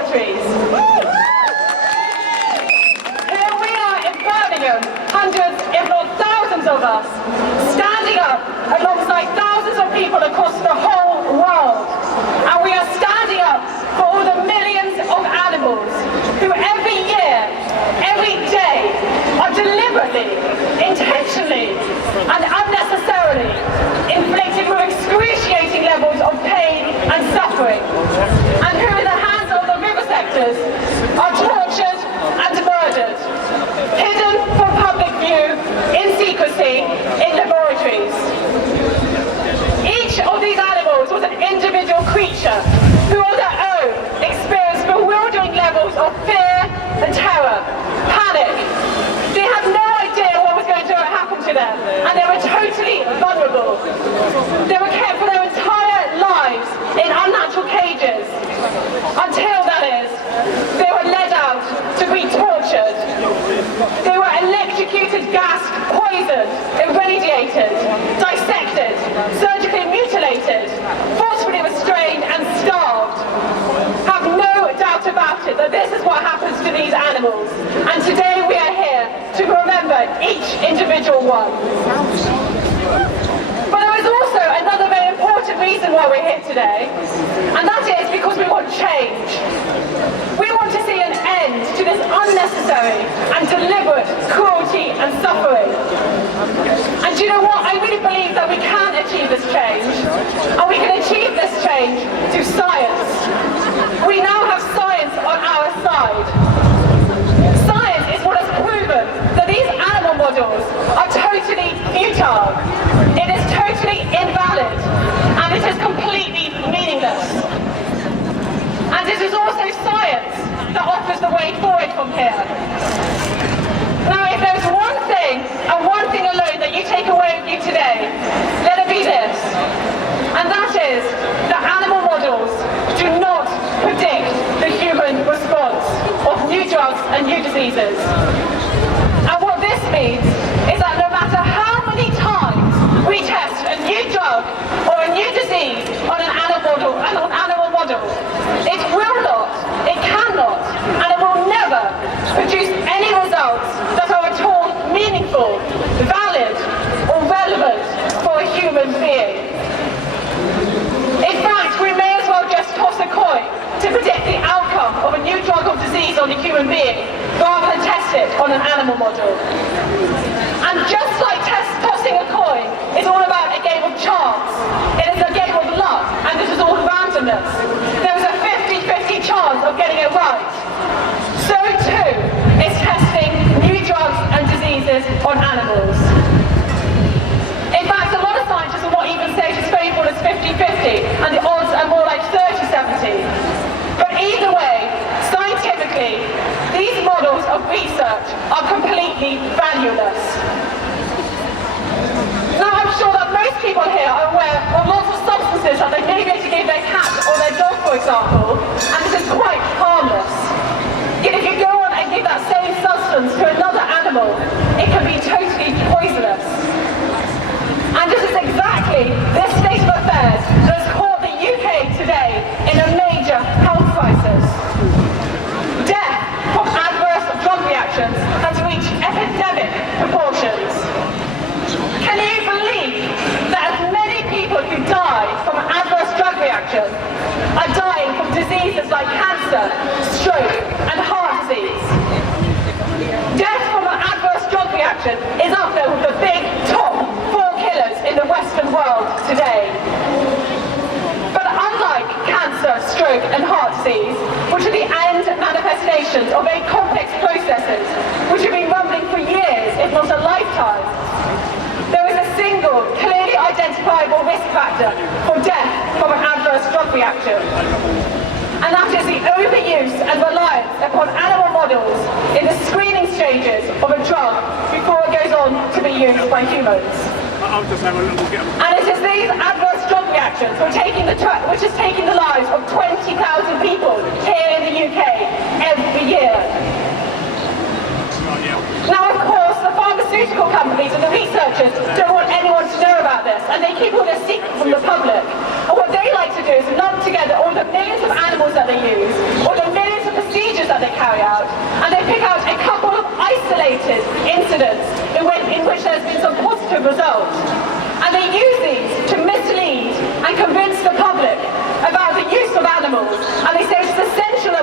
Laboratories. Here we are in Birmingham, hundreds, if not thousands of us, standing up alongside thousands of people across the whole world. And we are standing up for all the millions of animals who every year, every day, are deliberately, intentionally, and unnecessarily inflicted with excruciating levels of pain and suffering, and who in the hands of the vivisectors are tortured and murdered, hidden from public view in secrecy in laboratories. Each of these animals was an individual creature who on their own experienced bewildering levels of fear and terror, panic. They had no idea what was going to happen to them, and they were totally vulnerable. They were kept for their entire lives in unnatural cages, until, that is, they were led out to be tortured. They were electrocuted, gassed, poisoned, irradiated, dissected, surgically mutilated, forcefully restrained and starved. Have no doubt about it that this is what happens to these animals. And today we are here to remember each individual one. But there is also another very important reason why we're here today, and that is because we want change. We want to see an end to this unnecessary and deliberate cruelty and suffering. And do you know what? I really believe that we can achieve this change, and we can achieve this change through science. We now have science on our side. Science is what has proven that these animal models are totally futile. It is totally invalid, and it is completely meaningless. And it is also science that offers the way forward from here. Now, if there's one thing, and one thing alone, that you take away with you today, let it be this. And that is that animal models do not predict the human response of new drugs and new diseases. And what this means is that no matter how many times we test a new drug or a new disease on an animal model, it will not, it cannot, and it will never produce any results that are at all meaningful, valid, or relevant for a human being. In fact, we may as well just toss a coin to predict the outcome of a new drug or disease on a human being rather than test it on an animal model. And just like tossing a coin is all about a game of chance, it is a game of luck, and this is all randomness. There is a 50-50 chance of getting it right. So too is testing new drugs and diseases on animals. In fact, a lot of scientists will not even say it is favorable as 50-50, and the odds are more like 30-70. But either way, scientifically, these models of research are completely valueless. Now, I'm sure that most people here are aware of lots of substances that they may be able to give their cat or their dog, for example, and this is quite harmless. Yet if you go on and give that same substance to another animal, it can be totally poisonous. And this is exactly this state of affairs that has caught the UK today in a major health crisis. Death from adverse drug reactions has reached epidemic proportions. Can you believe that as many people who die from adverse drug reactions are dying from diseases like cancer, stroke, and heart disease? Death from an adverse drug reaction is up there with the big top 4 killers in the Western world today. But unlike cancer, stroke, and heart disease, which are the end manifestations of very complex processes which have been rumbling for years, if not a lifetime, there is a single, clearly identifiable risk factor for death from an adverse drug reaction. And that is the overuse and reliance upon animal models in the screening stages of a drug before it goes on to be used by humans. I'll just have a little get. And it is these adverse drug reactions which is taking the lives of 20,000 people here in the UK every year. Now, of course, the pharmaceutical companies and the researchers don't want anyone to know about this, and they keep all their secrets from the public. And what they like to do is lump together all the millions of animals that they use, or the millions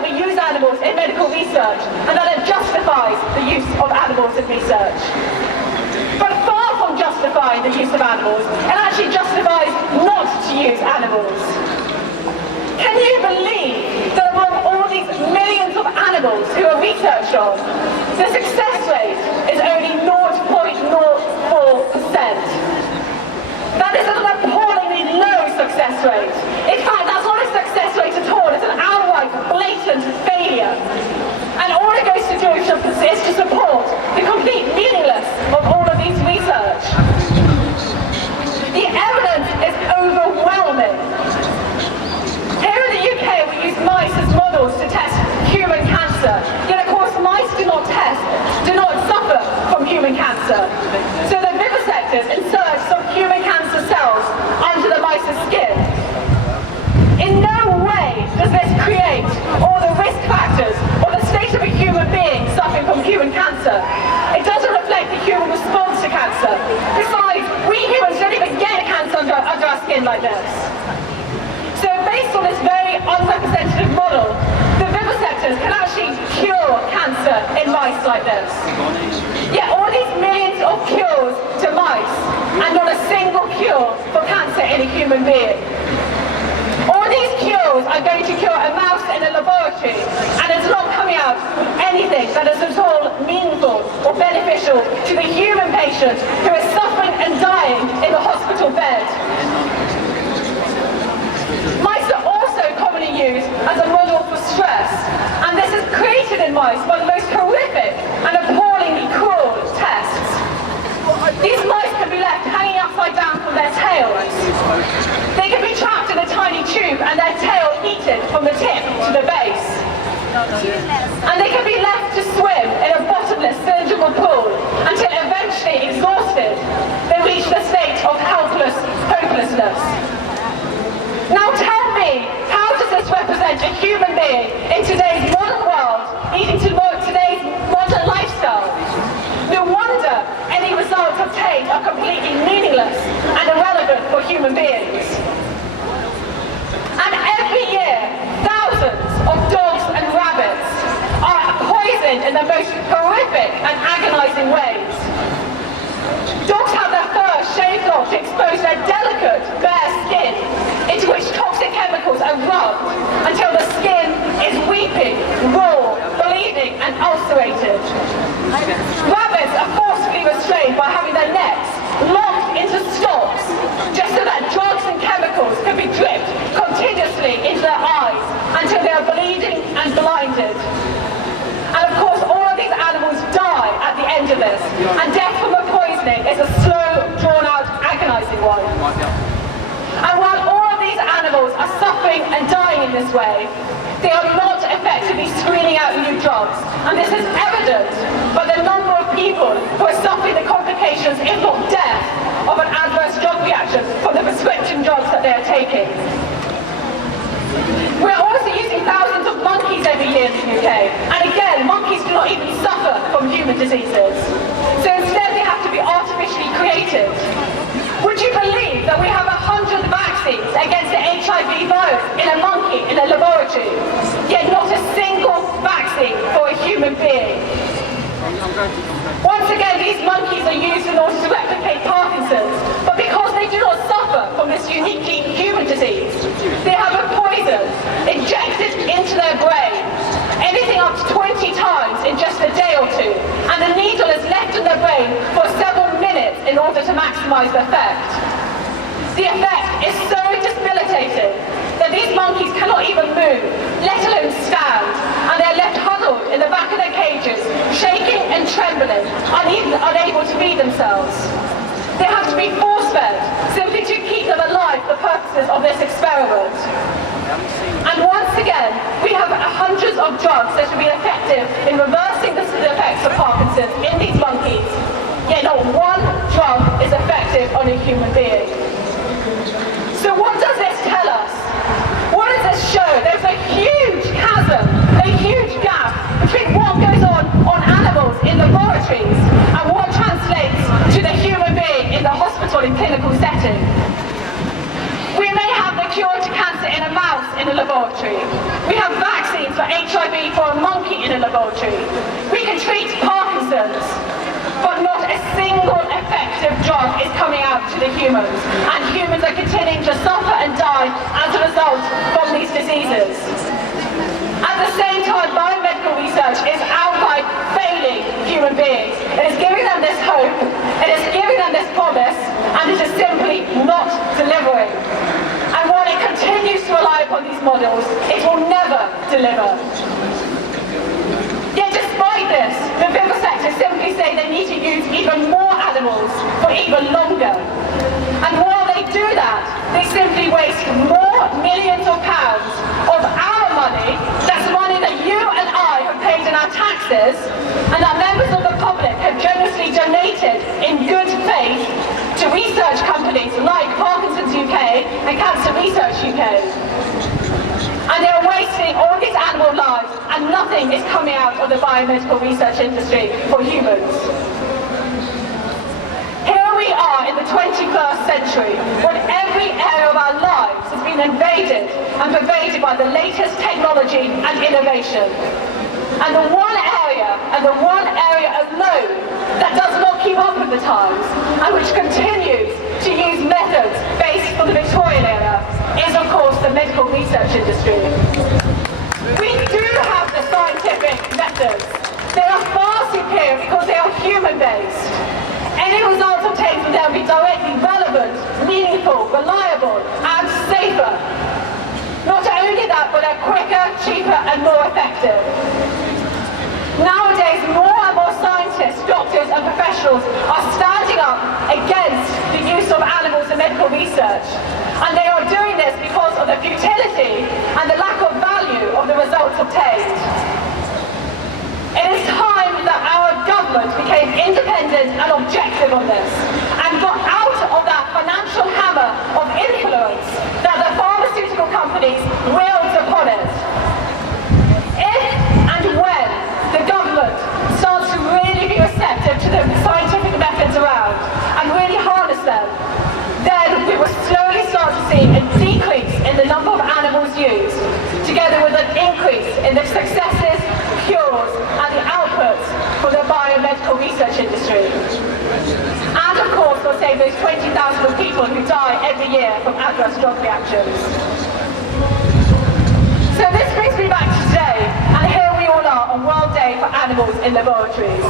we use animals in medical research and that it justifies the use of animals in research. But far from justifying the use of animals, it actually justifies not to use animals. Can you believe that among all these millions of animals who are researched on, the success rate is only 0.04%? That is an appallingly low success rate. In fact, that's not a success rate at all. It's an outright, blatant failure. And all it goes to do is to support the complete meaningless of all of these research. The evidence is overwhelming. Here in the UK, we use mice as models to test human cancer. Yet, of course, mice do not suffer from human cancer. So the vivisectors insert some human cancer cells under the mice's skin. In no way does this create all the risk factors or the state of a human being suffering from human cancer. It doesn't reflect the human response to cancer. Besides, we humans don't even get cancer under our skin like this. So based on this very unrepresentative model, the vivisectors can actually cure cancer in mice like this. Yet all these millions of cures to mice and not a single cure for cancer in a human being. All these cures are going to cure a mouse in a laboratory, and it's not coming out with anything that is at all meaningful or beneficial to the human patient who is suffering and dying in the hospital bed. Mice are also commonly used as a model for stress, and this is created in mice by the most horrific and appallingly cruel tests. These mice can be left hanging upside down from their tails. They can be trapped in a tiny tube and their tail heated from the tip to the base. And they can be left to swim in a bottomless cylindrical pool until eventually exhausted, they reach the state of hopelessness. Now tell me, how does this represent a human being in today's modern world, leading to today's modern lifestyle? No wonder any results obtained are completely meaningless and irrelevant for human beings. And every year, thousands of dogs and rabbits are poisoned in the most horrific and agonizing ways. Dogs have their fur shaved off to expose their delicate, bare skin, into which toxic chemicals are rubbed until the skin is weeping, raw, bleeding, and ulcerated. Rabbits are forcibly restrained by having their necks locked into stocks, just so that drugs and chemicals can be dripped continuously into their eyes until they are bleeding and blinded. And of course, all of these animals die at the end of this, and death from the poisoning is a slow, drawn-out, agonizing one. And while all of these animals are suffering and dying in this way, they are not effectively screening out new drugs. And this is evident by the number of people who are suffering the complications, if not death, of an adverse drug reaction from the prescription drugs that they are taking. We're also using thousands of monkeys every year in the UK. And again, monkeys do not even suffer from human diseases. So instead they have to be artificially created. Would you believe that we have 100 vaccines against the HIV virus in a monkey in a laboratory, yet not a single vaccine for a human being? Once again, these monkeys are used in order to replicate Parkinson's, but because they do not suffer from this uniquely human disease, they have a poison injected into their brain, anything up to 20 times in just a day or two, and the needle is left in their brain for several minutes in order to maximize the effect. The effect is so debilitating that these monkeys cannot even move, let alone stand, and they're left huddled in the back of their cages, shaking and trembling, unable to feed themselves. They have to be force-fed simply to keep them alive for the purposes of this experiment. And once again, we have hundreds of drugs that will be effective in reversing the effects of Parkinson's in these monkeys, yet not one drug is effective on a human being. So what does this tell us? What does this show? There's a huge chasm, a huge gap between what goes on animals in laboratories and what translates to the human being in the hospital in clinical setting. We may have the cure to cancer in a mouse in a laboratory. We have vaccines for HIV be for a monkey in a laboratory. We can treat Parkinson's, but not a single effective drug is coming out to the humans, and humans are continuing to suffer and die as a result from these diseases. At the same time, biomedical research is outright failing human beings. It is giving them this hope, it is giving them this promise, and it is simply not delivering. And while it continues to rely upon these models, it will never deliver. Yet despite this, the vivisectors simply say they need to use even more animals for even longer. And while they do that, they simply waste more millions of pounds of our money, that's money that you and I have paid in our taxes, and that members of the public have generously donated in good faith to research companies like Parkinson's UK and Cancer Research UK. And they are wasting all these animal lives, and nothing is coming out of the biomedical research industry for humans. Here we are in the 21st century, when every area of our lives has been invaded and pervaded by the latest technology and innovation. And the one area alone that does not keep up with the times, and which continues to use methods based on the Victorian era, is of course the medical research industry. We do have the scientific methods. They are far superior because they are human-based. Any results obtained from them will be directly relevant, meaningful, reliable, and safer. Not only that, but they're quicker, cheaper, and more effective. Nowadays, more and more scientists, doctors, and professionals are standing up against the use of animals in medical research. And they are doing this because of the futility and the lack of value of the results obtained. It is time that our government became independent and objective on this, and got out of that financial hammer of influence that the pharmaceutical companies wield upon it. If and when the government starts to really be receptive to the scientific methods around and really harness them, then we will slowly start to see a decrease in the number of animals used, together with an increase in the successes, cures, and the outputs from the biomedical research industry. And of course, we'll save those 20,000 people who die every year from adverse drug reactions. So this brings me back to today, and here we all are on World Day for Animals in Laboratories.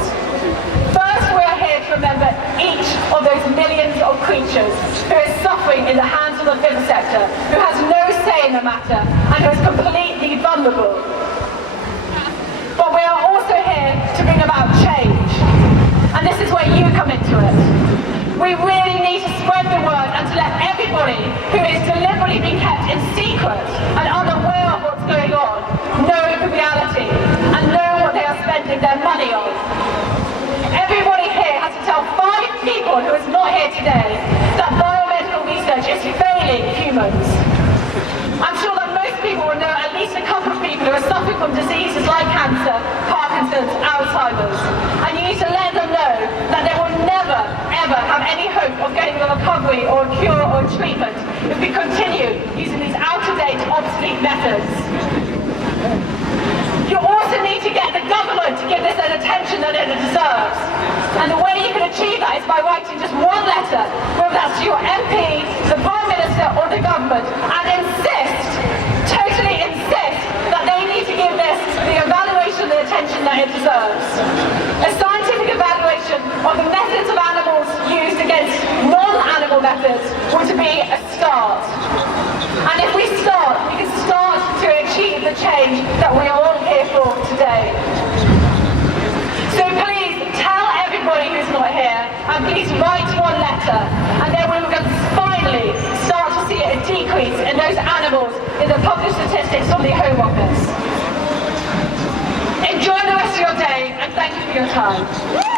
First, we are here to remember each of those millions of creatures who is suffering in the hands of the vivisector, who has no say in the matter, and who is completely vulnerable. But we are also here to bring about change, and this is where you come into it. We really need to spread the word and to let everybody who is deliberately being kept in secret and unaware of what's going on know the reality and know what they are spending their money on. Everybody here has to tell 5 people who is not here today that biomedical research is failing humans. I'm sure that most people will know at least a couple of people who are suffering from diseases like cancer, Parkinson's, Alzheimer's. And you need to let them know that they will never, ever have any hope of getting a recovery or a cure or a treatment if we continue using these out-of-date, obsolete methods. You also need to get the government to give this an attention that it deserves. And the way you can achieve that is by writing just one letter, whether that's to your MP, the Prime Minister, or the government, and totally insist, that they need to give this the evaluation and the attention that it deserves. A scientific evaluation of the methods of animals used against non-animal methods would be a start. And if we start, we can start to achieve the change that we are all here for today. So please tell everybody who's not here, and please write one letter, and then we will finally start to see a decrease in those animals in the published statistics from the Home Office. Enjoy the rest of your day, and thank you for your time.